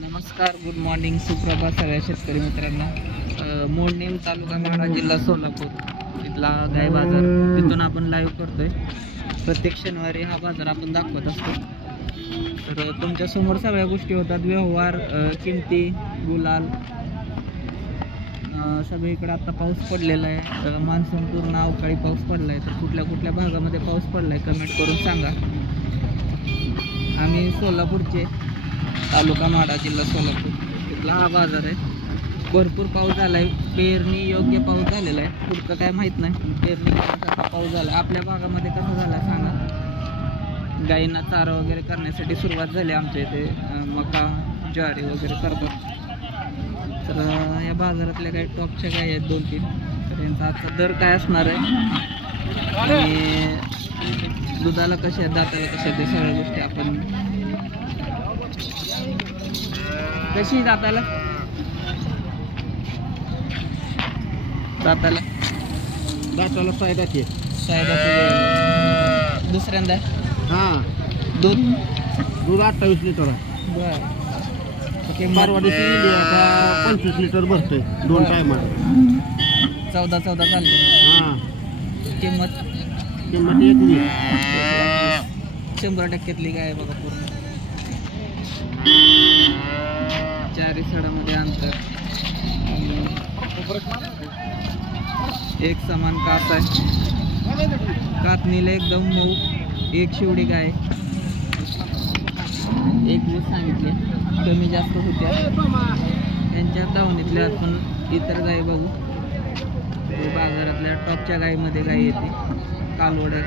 नमस्कार, good morning, सुप्रभात सगळ्या शेतकरी मित्रांना. मोडणीम तालुका माढा जिल्हा सोलापूर इथला गाय बाजार, तिथून आपण लाईव्ह करतोय. प्रत्येक शनिवारी हा बाजार आपण दाखवत असतो. तर तुमच्या समोर सगळ्या गोष्टी होतात, व्यवहार, किमती, गुलाल. सगळीकडे आता पाऊस पडलेला आहे. मान्सून पूर्ण अवकाळी पाऊस पडला आहे. तर कुठल्या कुठल्या भागामध्ये पाऊस पडला आहे कमेंट करून सांगा. आम्ही सोलापूरचे, तालुका माढा जिल्हा सोलापूर तिथला हा बाजार आहे. भरपूर पाऊस झाला आहे. पेरणी योग्य पाऊस झालेला आहे. पुढचं काय माहीत नाही, पेरणी करण्यासारखा पाऊस झाला. आपल्या भागामध्ये कसं झालं सांगा. गायींना चारा वगैरे करण्यासाठी सुरुवात झाली. आमच्या इथे मका, ज्वारी वगैरे करतात. तर या बाजारातल्या काही टॉपच्या गायी आहेत 2-3. तर यांचा आजचा दर काय असणार आहे आणि दुधाला कशा आहेत, दाताला कशा आहेत, ते सगळ्या गोष्टी आपण. कशी दाताला दाताला दाताला सायदाची दुसऱ्यांदा हां दूध 28 लिटर आहे. बरं. परवा दिवशी आता 25 लिटर भरतोय 2 टायमात. 14 चालते. हां किंमत 1 100%तली काय आहे बघा. पूर्ण 4 सडामध्ये अंतर, एक समान कात आहे. कातनीला एकदम मऊ. एक शिवडी गाय, एक वीस सांगितले, कमी जास्त होत्या. यांच्या दावणीतल्या आपण इतर गाय बघू. बाजारातल्या टॉपच्या गायीमध्ये गाय येते. कालवड आहे.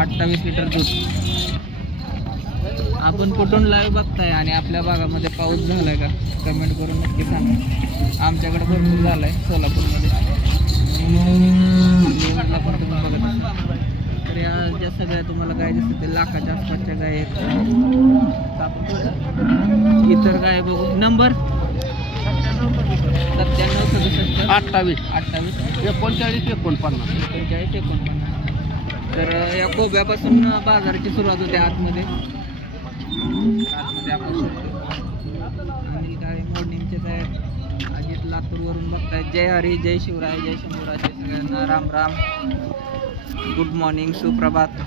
28 लिटर दूध. आपण कुठून लाईव्ह बघताय आणि आपल्या भागामध्ये पाऊस झालाय का कमेंट करून नक्की सांगा. आमच्याकडे भरपूर झालाय सोलापूरमध्ये. न्यूजला पण तुम्ही बघत असाल. तर या ज्या सगळ्या तुम्हाला गाय दिसते ते लाखाच्या आसपासच्या गाय आहेत. इतर गाय बघू. नंबर 97 67 28 28 39 49. 49. तर या कोब्यापासून बाजाराची सुरुवात होते. आतमध्ये आपण आणि काय मोडणींचेच आहेत. अजित लातूरवरून बघतायत. जय हरी, जय शिवराय, जय शंभूराजे. सगळ्यांना राम राम, गुड मॉर्निंग, सुप्रभात.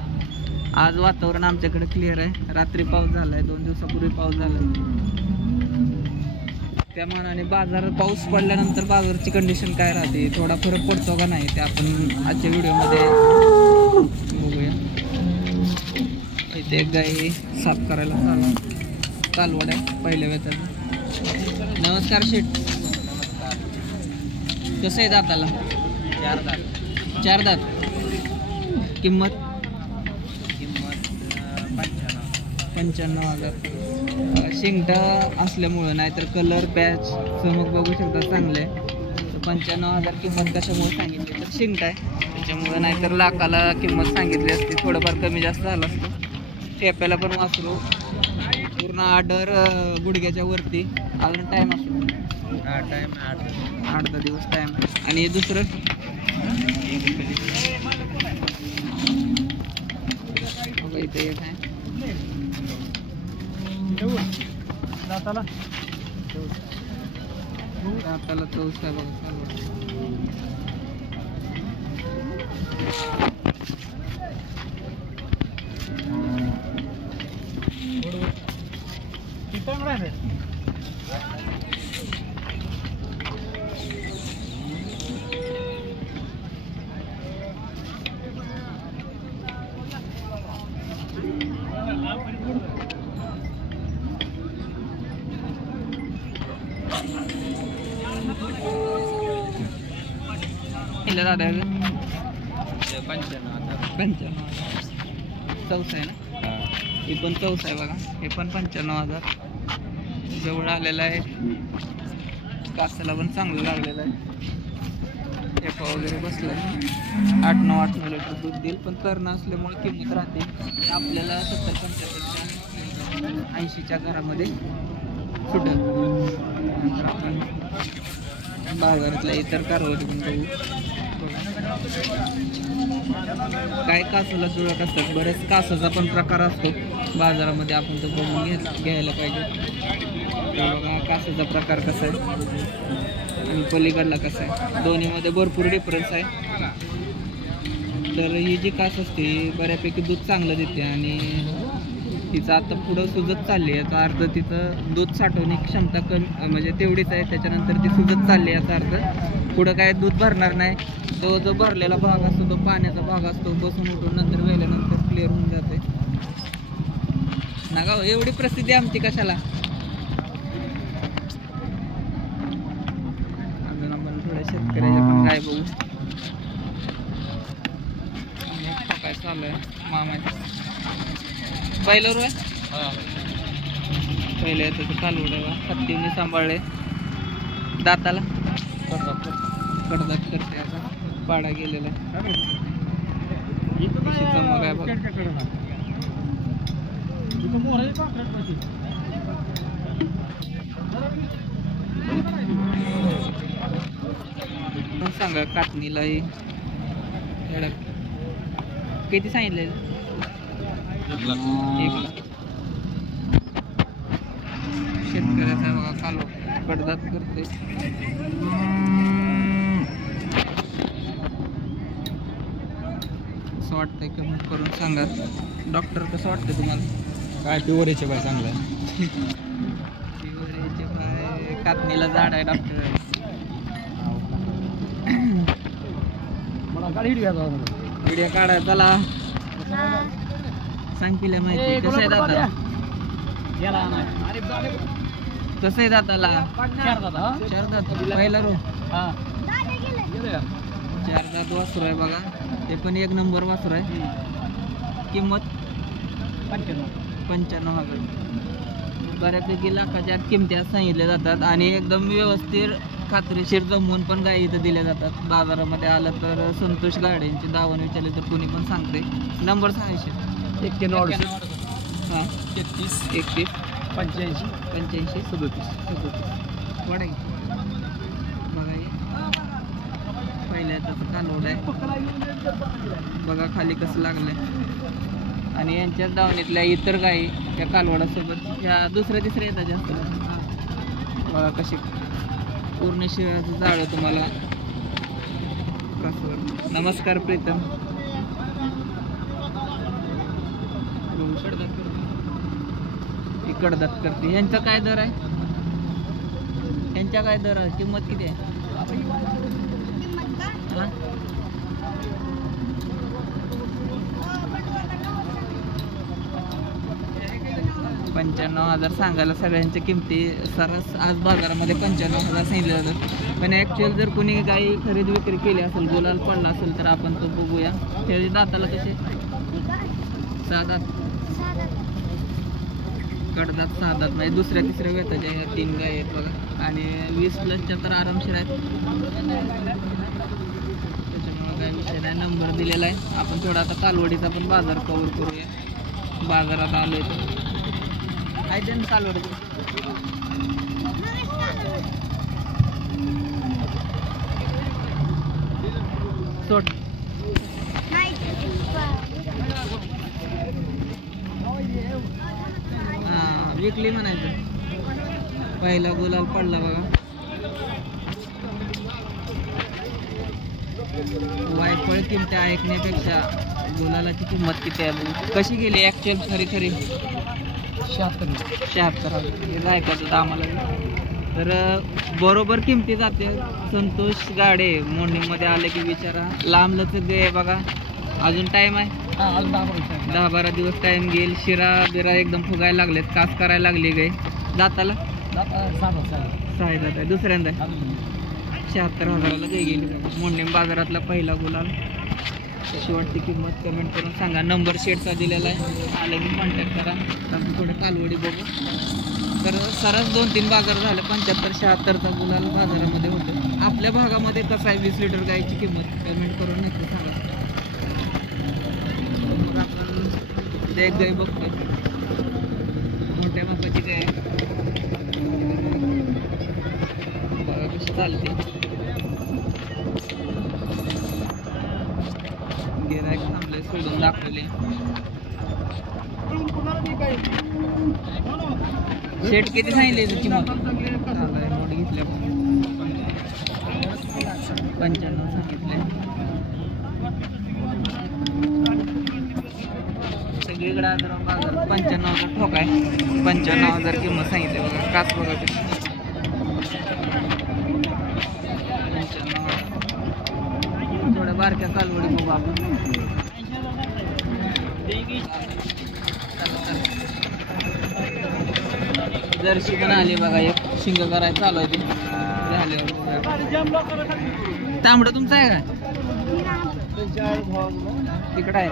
आज वातावरण आमच्याकडे क्लिअर आहे. रात्री पाऊस झाला आहे, 2 दिवसापूर्वी पाऊस झाला आहे. त्या मानाने बाजार, पाऊस पडल्यानंतर बाजारची कंडिशन काय राहते, थोडा फरक पडतो का नाही, ते आपण आजच्या व्हिडिओमध्ये बघूया. इथे एक गाय साफ करायला कालवड आहे पहिल्या वेताला. नमस्कार शेठ. कसं आहे दाताला? 4 दात. किंमत 95,000. शिंगटा असल्यामुळं, नाहीतर कलर, पॅच, चमक बघू शकता चांगले. तर 95,000 किंमत कशामुळे सांगितली, तर शिंगटा आहे त्याच्यामुळं. नाहीतर लाखाला किंमत सांगितली असते, थोडंफार कमी जास्त झालं असतं. ठेप्याला पण वासरू पूर्ण आर्डर गुडघ्याच्या वरती. अजून टाईम असतो. टाईम 8-10 दिवस टाईम. आणि दुसरं इथे एक आहे दाताला 14 आहे बघा. दादा 95 चौसा आहे ना. हे पण 14 आहे बघा. हे पण 95,000. जवळ आलेलं आहे. कासाला पण चांगलं लागलेलं आहे. ठेपा वगैरे बसला आहे. 8-9 लिटर दूध देईल. पण करणं असल्यामुळे किंमत राहते आपल्याला 70-75 80च्या घरामध्ये सुटेल. नंतर आपण बाजारातल्या इतर कारवाई पण बघू. काय कासाला जुळत असतात, बरेच कासाचा पण प्रकार असतो बाजारामध्ये, आपण तो बघून घ्यायला पाहिजे. तर बघा कासाचा प्रकार कसा आहे आणि पलीकडला कसा आहे, दोन्हीमध्ये भरपूर डिफरन्स आहे. तर ही जी कास असते ही बऱ्यापैकी दूध चांगलं देते आणि तिचं आता पुढं सुजत चालली आहे. याचा अर्थ तिचं दूध साठवण्याची क्षमता कमी म्हणजे तेवढीच आहे, त्याच्यानंतर ती सुजत चालली आहे. याचा अर्थ पुढं काय दूध भरणार नाही. तो जो भरलेला भाग असतो तो पाण्याचा भाग असतो, बसून उठून नंतर वेल्यानंतर क्लिअर होऊन जाते. ना का एवढी प्रसिद्धी आमची कशाला. अजून आपण थोड्या शेतकऱ्याच्या पण काय बघू काय चालू आहे. मामाच्या पहिलं रोय पहिले त्याचं कालवड हत्तीने सांभाळले, दाताला कडदात करते. आता पाडा गेलेला मग आहे बघा. सांगा काटणीला किती सांगितले? 1 लाख. शेतकऱ्याचा बघा कालो कडदात करते. कसं वाटतंय कमेंट करून सांगा. डॉक्टर कसं वाटतं तुम्हाला? काय प्युअर याचे बाय चांगलं आहे. याचे पाय कातणीला झाड आहे डॉक्टर. व्हिडिओ काढाय चला. सांग पिल्या माहिती कसं आहे दादा? कसं आहे दाताला? 4 दात पहिला रो 4 दात वासरू आहे बघा. ते पण 1 नंबर वासरू आहे. किंमत 95,000. बऱ्यापैकी लाखाच्या किमती सांगितल्या जातात आणि एकदम व्यवस्थित खात्रीशीर जमवून पण गाई इथं दिल्या जातात. बाजारामध्ये आलं तर संतोष गाड्यांची दावण विचारले तर कोणी पण सांगते. नंबर सांगायचे 91 हां 33 31 85 85 37 वाढ बघा. हे पहिल्या त्याचं कालवड आहे बघा खाली कसं लागलंय. आणि यांच्या दावणीतल्या इतर गायी त्या कालवडासोबत ह्या दुसऱ्या तिसऱ्या येतात जास्त. बघा कशी पूर्ण शरीराचं जाळं तुम्हाला. नमस्कार प्रीतम. कडदात करते. यांचा काय दर आहे? यांच्या काय दर आहे? किंमत किती आहे? 95,000 सांगायला सगळ्यांच्या किमती सरस आज बाजारामध्ये 95,000 सांगितले जातात. पण ॲक्च्युअल जर कोणी गाई खरेदी विक्री केली असेल, गुलाल पडला असेल तर आपण तो बघूया. त्याच्या दाताला कसे? 6 दात. कडदात 6 दात म्हणजे दुसऱ्या तिसऱ्या वेताच्या ह्या 3 गाय आहेत बघा. आणि 20+ तर आरामशीर आहेत. त्याच्यामुळे काय विषय नाही. नंबर दिलेला आहे. आपण थोडा आता कालवडीचा पण बाजार कव्हर करूया. बाजारात आलोय तर आहे त्यांना कालवडीचं सोड. हां विकली म्हणायचं. पहिला गुलाल पडला बघा. वायफळ किमती ऐकण्यापेक्षा गुलालाची किंमत किती आहे बघू. कशी गेली ॲक्च्युअल खरी खरी? 76,000 हे ऐकायचं आम्हाला. तर बरोबर किमती जाते. संतोष गाडे मोडणीमध्ये आले की विचारा. लांब लचक आहे बघा. अजून टाईम आहे. 10-12 दिवस टाईम घेईल. शिरा बिरा एकदम फुगायला लागलेत, कास करायला लागली गाय. दाताला 6 दात आहे. दुसऱ्यांदा 76,000ला गाय गेली बघा. मोडणी बाजारातला पहिला गुलाल. कशी वाटते किंमत कमेंट करून सांगा. नंबर शेटचा दिलेला आहे. आले की कॉन्टॅक्ट करा. आपण थोडं कालवडी बघू. तर सरस 2-3 बाजार झाले. 75-76चा गुलाल बाजारामध्ये होतो. आपल्या भागामध्ये कसं आहे 20 लिटर गायची किंमत कमेंट करून नक्की सांगा. मग आपण एक गाय बघतोय मोठ्या मापाची गाय बघा कशी चालते. सोडून दाखवले. शेट किती सांगितले त्याची मग नोट घेतल्या 95 सांगितले. सगळीकडे आदराव बाजार 95चा ठोक आहे. 95,000 किंमत सांगितली बघा. काच बघा कशी 95,000. थोड्या बारक्या कालवडी बघू आपण. जर्सी पण आली बघा. एक शिंग करायला चालू आहे ते झाल्यावर. तांबडं तुमचं आहे का तिकडं आहे.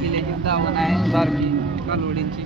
पिल्याची दावण आहे बारकी कालवडींची.